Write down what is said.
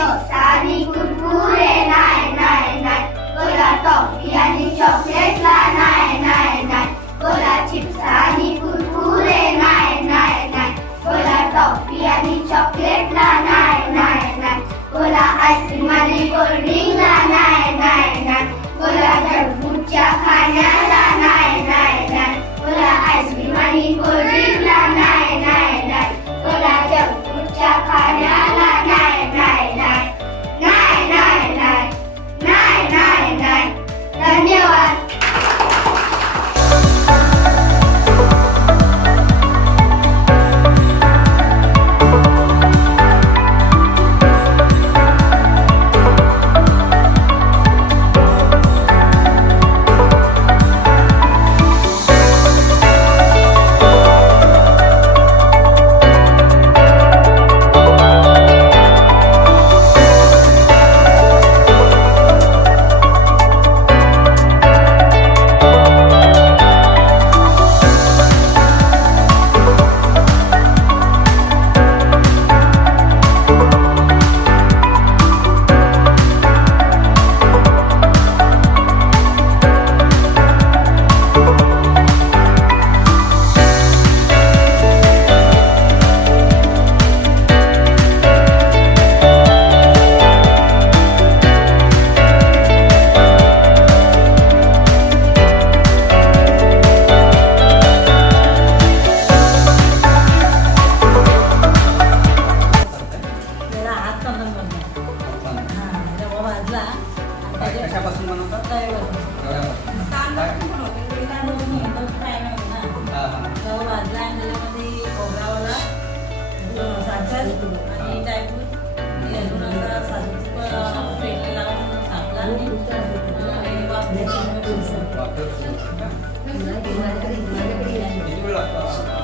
Chips आणि कुरकुरे नाय नाय नाय, बोला टॉफी आणि चॉकलेटला नाय नाय नाय, बोला चिप्स आणि कुरकुरे नाय नाय नाय, बोला टॉफी आणि चॉकलेटला नाय नाय नाय, बोला आईस्क्रीम आणि कोल्ड्रिंकला नाय नाय नाय, बोला जंक फूडच्या खाण्याला नाय नाय नाय, बोला आईस्क्रीम आणि कोल्ड्रिंकला नाय नाय नाय, बोला जंक फूडच्या खाण्याला नाय नाय नाय, नाय नाय नाय, नाय नाय नाय. धन्यवाद. कशापासून बनवतात? रवा भाजला आणि त्याच्यामध्ये खोबरावाला साखर आणि ड्रायफ्रूट अजून आता साजूक पेटले लावून टाकला आणि किती वेळ लागतो?